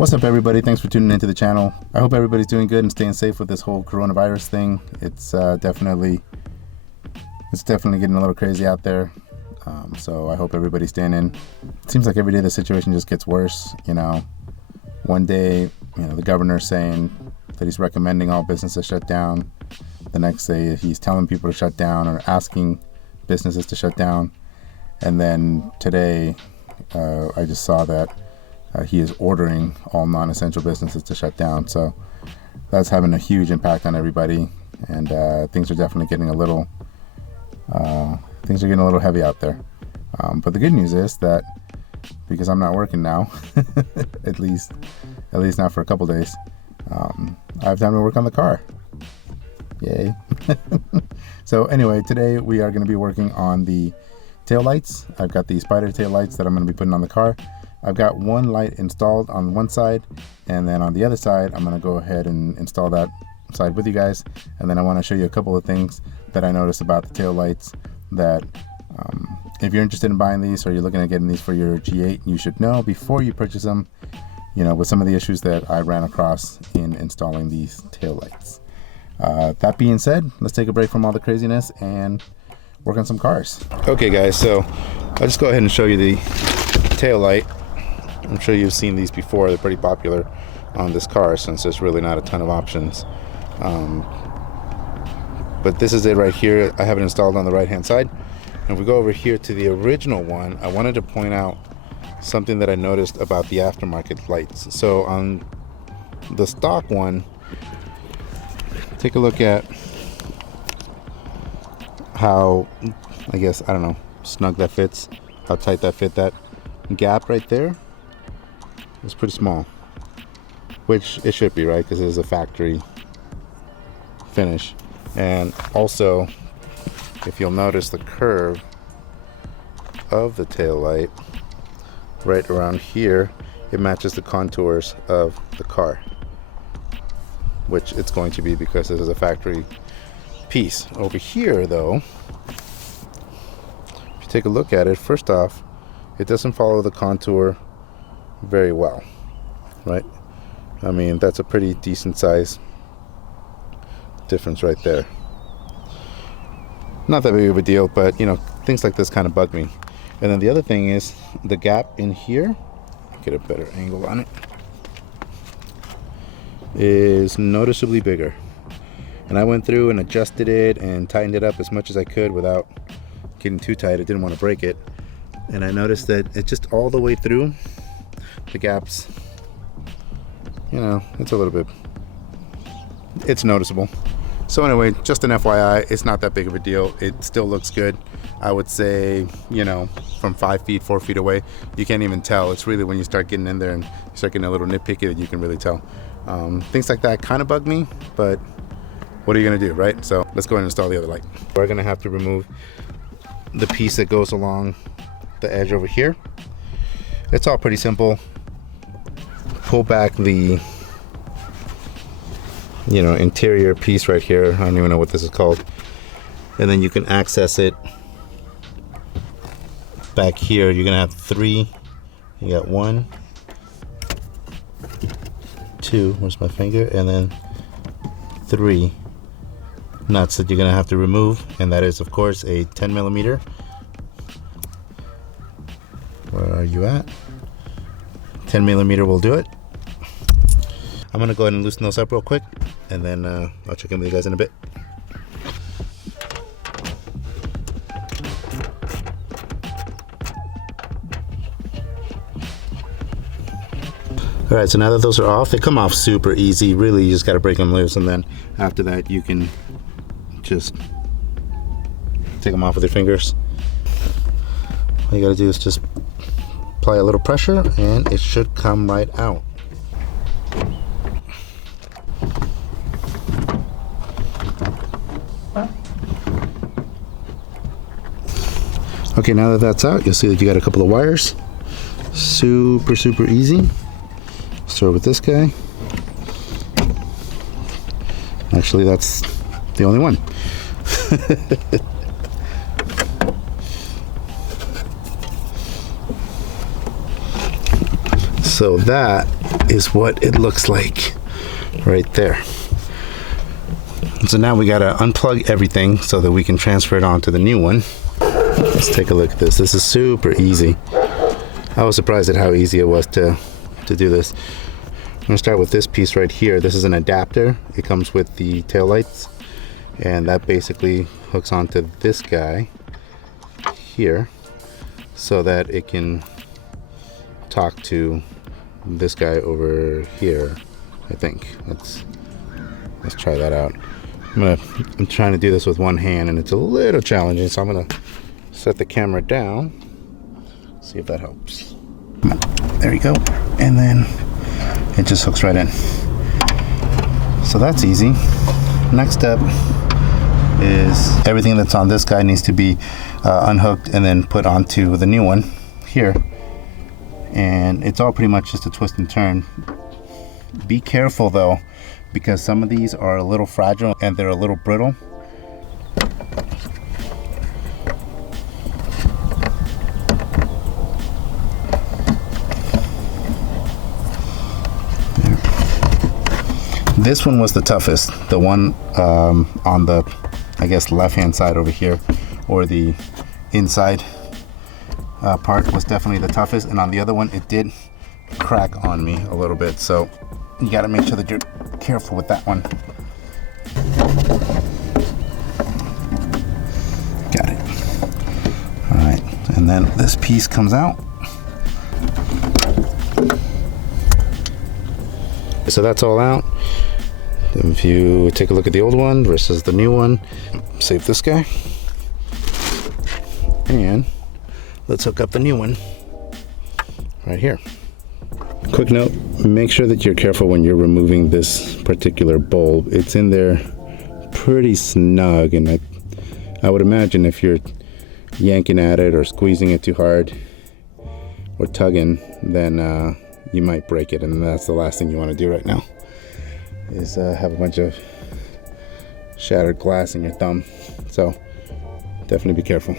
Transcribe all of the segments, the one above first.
What's up, everybody? Thanks for tuning into the channel. I hope everybody's doing good and staying safe with this whole coronavirus thing. It's definitely getting a little crazy out there. So I hope everybody's staying in. It seems like every day the situation just gets worse. You know, one day, the governor's saying that he's recommending all businesses shut down. The next day, he's telling people to shut down or asking businesses to shut down. And then today, I just saw that he is ordering all non-essential businesses to shut down. So that's having a huge impact on everybody, and things are definitely getting a little heavy out there. But the good news is that because I'm not working now, at least not for a couple days, I have time to work on the car. Yay! So anyway, today we are going to be working on the tail lights. I've got the Spyder tail lights that I'm going to be putting on the car. I've got one light installed on one side, and then on the other side I'm going to go ahead and install that side with you guys. And then I want to show you a couple of things that I noticed about the tail lights that if you're interested in buying these or you're looking at getting these for your G8, you should know before you purchase them, with some of the issues that I ran across in installing these tail lights. That being said, let's take a break from all the craziness and work on some cars. Okay guys, so I'll just go ahead and show you the tail light. I'm sure you've seen these before. They're pretty popular on this car since there's really not a ton of options. But this is it right here. I have it installed on the right hand side. And if we go over here to the original one, I wanted to point out something that I noticed about the aftermarket lights. So on the stock one, take a look at how, snug that fits, how tight that fit. That gap right there is pretty small, which it should be, right? Because it is a factory finish. And also, if you'll notice the curve of the tail light right around here, it matches the contours of the car, which it's going to be because this is a factory piece. Over here though, if you take a look at it, first off, it doesn't follow the contour very well, right? I mean, that's a pretty decent size difference right there. Not that big of a deal, but things like this kind of bug me. And then the other thing is the gap in here, get a better angle on it, is noticeably bigger. And I went through and adjusted it and tightened it up as much as I could without getting too tight. I didn't want to break it. And I noticed that it just all the way through, the gaps, it's a little bit, it's noticeable. So anyway, just an FYI, it's not that big of a deal. It still looks good. I would say, from 5 feet, 4 feet away, you can't even tell. It's really when you start getting in there and you start getting a little nitpicky that you can really tell. Things like that kind of bug me, but what are you gonna do, right? So let's go ahead and install the other light. We're gonna have to remove the piece that goes along the edge over here. It's all pretty simple. Pull back the interior piece right here. I don't even know what this is called. And then you can access it back here. You're gonna have 3. You got 1, 2, where's my finger, and then 3 nuts that you're gonna have to remove, and that is of course a 10mm. Where are you at? 10mm will do it. I'm gonna go ahead and loosen those up real quick, and then I'll check in with you guys in a bit. All right, so now that those are off, they come off super easy. Really, you just got to break them loose, and then after that, you can just take them off with your fingers. All you got to do is just apply a little pressure, and it should come right out. Okay, now that that's out, you'll see that you got a couple of wires. Super easy. Start with this guy. Actually, that's the only one. So that is what it looks like right there. So now we gotta unplug everything so that we can transfer it onto the new one. Let's take a look at this. This is super easy. I was surprised at how easy it was to do this. I'm gonna start with this piece right here. This is an adapter. It comes with the taillights, and that basically hooks onto this guy here so that it can talk to this guy over here, I think. Let's try that out. I'm trying to do this with one hand and it's a little challenging, so I'm gonna set the camera down, see if that helps. There you go. And then it just hooks right in. So that's easy. Next step is everything that's on this guy needs to be unhooked and then put onto the new one here. And it's all pretty much just a twist and turn. Be careful though, because some of these are a little fragile and they're a little brittle. This one was the toughest. The one on the, I guess, left-hand side over here, or the inside part was definitely the toughest. And on the other one, it did crack on me a little bit. So you gotta make sure that you're careful with that one. Got it. All right, and then this piece comes out. So that's all out. If you take a look at the old one versus the new one, save this guy. And let's hook up the new one right here. Quick note, make sure that you're careful when you're removing this particular bulb. It's in there pretty snug, and I would imagine if you're yanking at it or squeezing it too hard or tugging, then you might break it, and that's the last thing you want to do right now, is have a bunch of shattered glass in your thumb. So definitely be careful.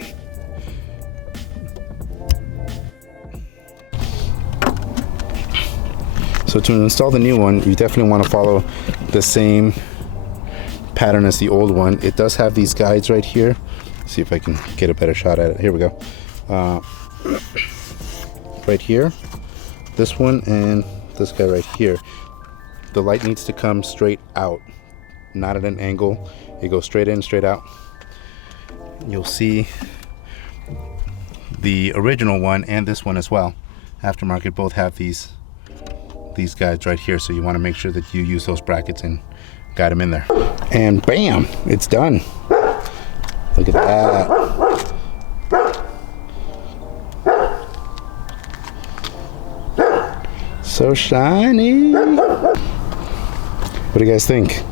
So to install the new one, you definitely want to follow the same pattern as the old one. It does have these guides right here. Let's see if I can get a better shot at it. Here we go. Right here, this one, and this guy right here. The light needs to come straight out, not at an angle. It goes straight in, straight out. You'll see the original one and this one as well, aftermarket, both have these guides right here. So you want to make sure that you use those brackets and guide them in there. And bam, it's done. Look at that. So shiny. What do you guys think?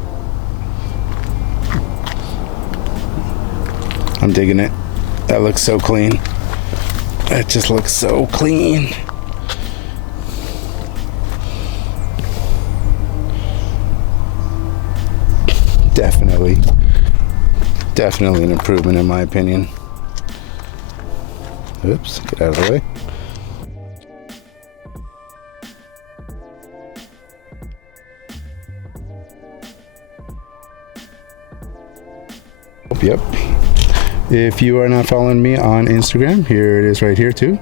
I'm digging it. That looks so clean. That just looks so clean. Definitely an improvement in my opinion. Oops, get out of the way. Yep. If you are not following me on Instagram, here it is right here too.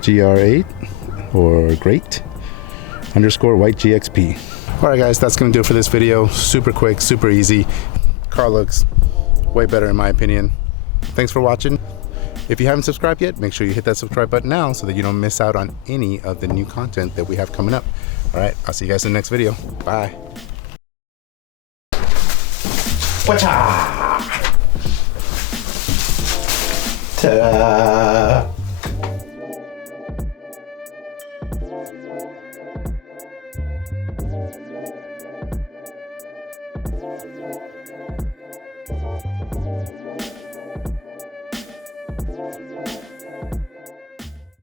GR8 or great _ white GXP. All right guys, that's gonna do it for this video. Super quick, super easy. Car looks way better in my opinion. Thanks for watching. If you haven't subscribed yet, make sure you hit that subscribe button now so that you don't miss out on any of the new content that we have coming up. All right, I'll see you guys in the next video. Bye. Ta-da!